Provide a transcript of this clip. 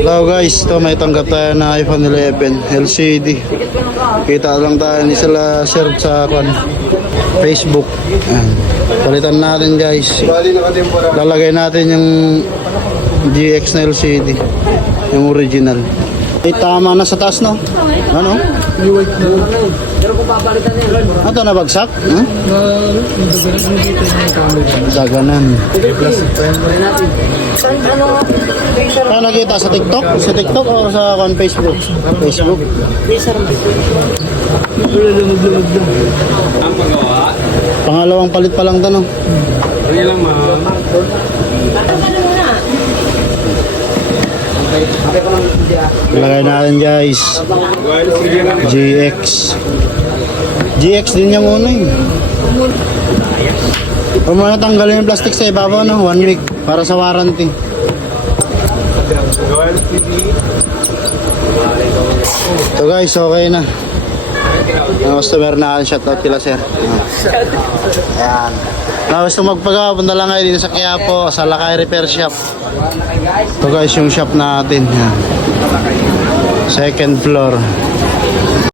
Hello guys, ito may tanggap tayo na iPhone 11 LCD. Kita lang tayo ni sila share sa Facebook. Ayan. Palitan natin guys. Lalagay natin yung GX na LCD, yung original. Ay, tama na sa taas, no? Ano? Ito nabagsak? Huh? Daganan. Kaya nakita sa TikTok? Sa TikTok o sa Facebook? Facebook. Pangalawang palit pa lang ito, no? Ano lang, ma'am? Ilagay natin guys. GX. GX din yung una eh. Kung mo natanggalin yung plastic sa ibabaw, no? 1 week para sa warranty. So guys, okay na. Yung customer na shoutout kila sir. Ayan. Na gusto magpagawa, punta lang kayo dito sa Quiapo, sa Lakay Repair Shop. Ito guys yung shop natin. Ayan. Second floor.